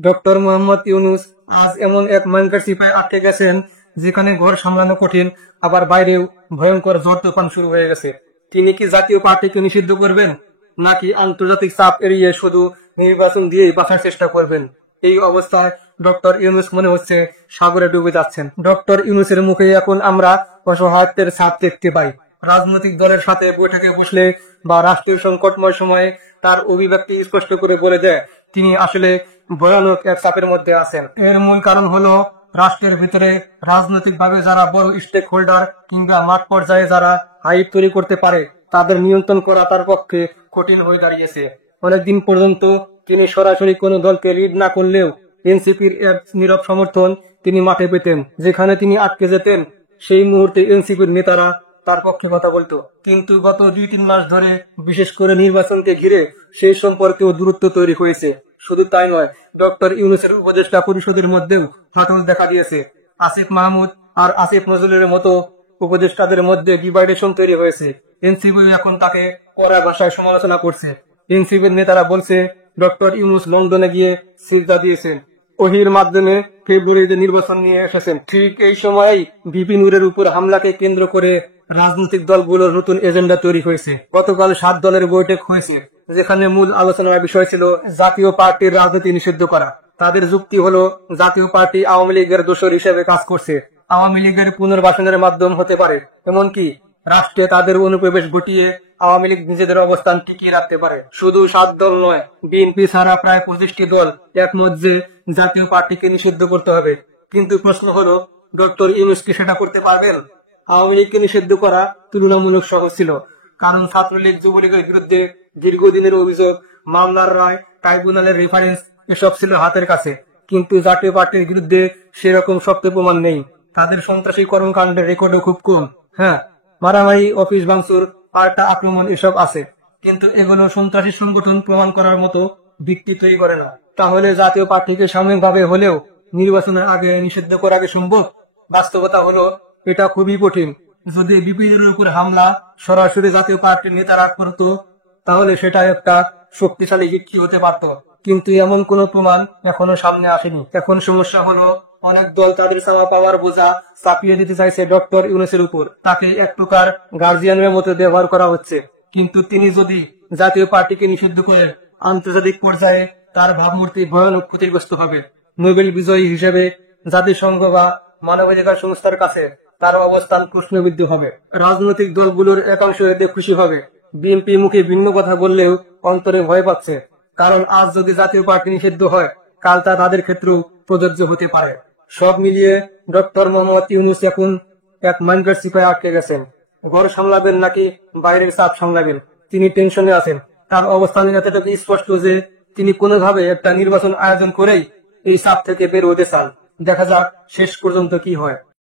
Doctor Mohammad Yunus আজ এমন এক মানকার সিপায় আটকে গেছেন যেখানে ঘর সামলানো কঠিন, আবার বাইরেও ভয়ঙ্কর ঝড় তুফান শুরু হয়ে গেছে। তিনি কি জাতীয় পার্টিকে নিষিদ্ধ করবেন, নাকি আন্তর্জাতিক চাপ এড়িয়ে শুধু নির্বাচন দিয়েই বাঁচার চেষ্টা করবেন? এই অবস্থায় ডক্টর ইউনূস মনে হচ্ছে সাগরে ডুবে যাচ্ছেন। ডক্টর ইউনূসের মুখে এখন আমরা অসহায়ত্বের ছাপ দেখতে পাই। রাজনৈতিক দলের সাথে বৈঠকে বসলে বা রাষ্ট্রীয় সংকটময় সময়ে তার অভিব্যক্তি স্পষ্ট করে বলে দেয় তিনি আসলে ভয়ানক এক চাপের মধ্যে আছেন। এর মূল কারণ হলো রাষ্ট্রের ভিতরে রাজনৈতিকভাবে যারা বড় স্টেক হোল্ডার কিংবা মাঠ পর্যায়ে যারা হাইপ তৈরি করতে পারে তাদের নিয়ন্ত্রণ করা তার পক্ষে কঠিন হয়ে দাঁড়িয়েছে। অনেকদিন পর্যন্ত তিনি সরাসরি কোনো দলকে লিড না করলেও এনসিপির এক নীরব সমর্থন তিনি মাঠে পেতেন। যেখানে তিনি আটকে যেতেন সেই মুহূর্তে এনসিপির নেতারা তার পক্ষে কথা বলতো। কিন্তু গত 2-3 মাস ধরে বিশেষ করে নির্বাচনকে ঘিরে সেই সম্পর্কেও দূরত্ব তৈরি হয়েছে। শুধু তাই নয়, ডক্টর ইউনূসের উপদেষ্টা পরিষদের মধ্যেও ফাটল দেখা দিয়েছে। আসিফ মাহমুদ আর আসিফ নজরুলের মতো উপদেষ্টাদের মধ্যে ডিভাইডেশন তৈরি হয়েছে। এনসিপি এখন তাকে কড়া ভাষায় সমালোচনা করছে। এনসিপির নেতারা বলছে ডক্টর ইউনূস লন্ডনে গিয়ে সিজদা দিয়েছেন, ওহির মাধ্যমে ফেব্রুয়ারিতে নির্বাচন নিয়ে এসেছেন। ঠিক এই সময়েই ভিপি নূরের উপর হামলাকে কেন্দ্র করে রাজনৈতিক দলগুলোর নতুন এজেন্ডা তৈরি হয়েছে। গতকাল 7 দলের বৈঠক হয়েছে, যেখানে মূল আলোচনার বিষয় ছিল জাতীয় পার্টির রাজনীতি নিষিদ্ধ করা। তাদের যুক্তি হলো জাতীয় পার্টি আওয়ামী লীগের দোসর হিসেবে কাজ করছে, আওয়ামী লীগের পুনর্বাসনের মাধ্যম হতে পারে, এমনকি রাষ্ট্রে তাদের অনুপ্রবেশ ঘটিয়ে আওয়ামী লীগ নিজেদের অবস্থান টিকিয়ে রাখতে পারে। শুধু 7 দল নয়, বিএনপি ছাড়া প্রায় 25টি দল একমত যে জাতীয় পার্টিকে নিষিদ্ধ করতে হবে। কিন্তু প্রশ্ন হলো ডক্টর ইউনূস কি সেটা করতে পারবেন? আওয়ামী লীগকে নিষিদ্ধ করা তুলনামূলক সহজ ছিল, কারণ ছাত্রলীগ যুবলীগের বিরুদ্ধে দীর্ঘদিনের অভিযোগ, মামলার রায়, ট্রাইব্যুনালের রেফারেন্স এসব ছিল হাতের কাছে। কিন্তু জাতীয় পার্টির বিরুদ্ধে সেরকম শক্ত প্রমাণ নেই। তাদের সন্ত্রাসী কর্মকাণ্ডের রেকর্ডও খুব কম। হ্যাঁ, মারামারি, অফিস ভাঙচুর, পাল্টা আক্রমণ এসব আছে, কিন্তু এগুলো সন্ত্রাসী সংগঠন প্রমাণ করার মতো ভিত্তি তৈরি করে না। তাহলে জাতীয় পার্টিকে সাময়িকভাবে হলেও নির্বাচনের আগে নিষিদ্ধ করা কি সম্ভব? বাস্তবতা হলো এটা খুবই কঠিন। যদি বিপিএলের উপর হামলা সরাসরি জাতীয় পার্টির নেতারা করতো তাহলে সেটা একটা শক্তিশালী ভিত্তি হতে পারত, কিন্তু এমন কোনো প্রমাণ এখনো সামনে আসেনি। এখন সমস্যা হলো অনেক দল তাদের চাওয়া পাওয়ার বোঝা চাপিয়ে দিতে চাইছে ডক্টর ইউনূসের উপর। তাকে এক প্রকার গার্জিয়ানের মতো ব্যবহার করা হচ্ছে। কিন্তু তিনি যদি জাতীয় পার্টিকে নিষিদ্ধ করেন, আন্তর্জাতিক পর্যায়ে তার ভাবমূর্তি ভয়ানক ক্ষতিগ্রস্ত হবে। নোবেল বিজয়ী হিসেবে জাতিসংঘ বা মানবাধিকার সংস্থার কাছে তার অবস্থান প্রশ্নবিদ্ধ হবে। রাজনৈতিক দলগুলোর একাংশ এতে খুশি হবে। বিএনপি মুখে ভিন্ন কথা বললেও অন্তরে ভয় পাচ্ছে, কারণ আজ যদি জাতীয় পার্টি নিষিদ্ধ হয়, কাল তা তাদের ক্ষেত্রেও প্রযোজ্য হতে পারে। সব মিলিয়ে ডক্টর মোহাম্মদ ইউনূস এখন এক মাইনকার সিপায় আটকে গেছেন। ঘর সামলাবেন নাকি বাইরের চাপ সামলাবেন, তিনি টেনশনে আছেন। তার অবস্থান এতটুকু স্পষ্ট যে তিনি কোনোভাবে একটা নির্বাচন আয়োজন করেই এই চাপ থেকে বের হতে চান। দেখা যাক শেষ পর্যন্ত কি হয়।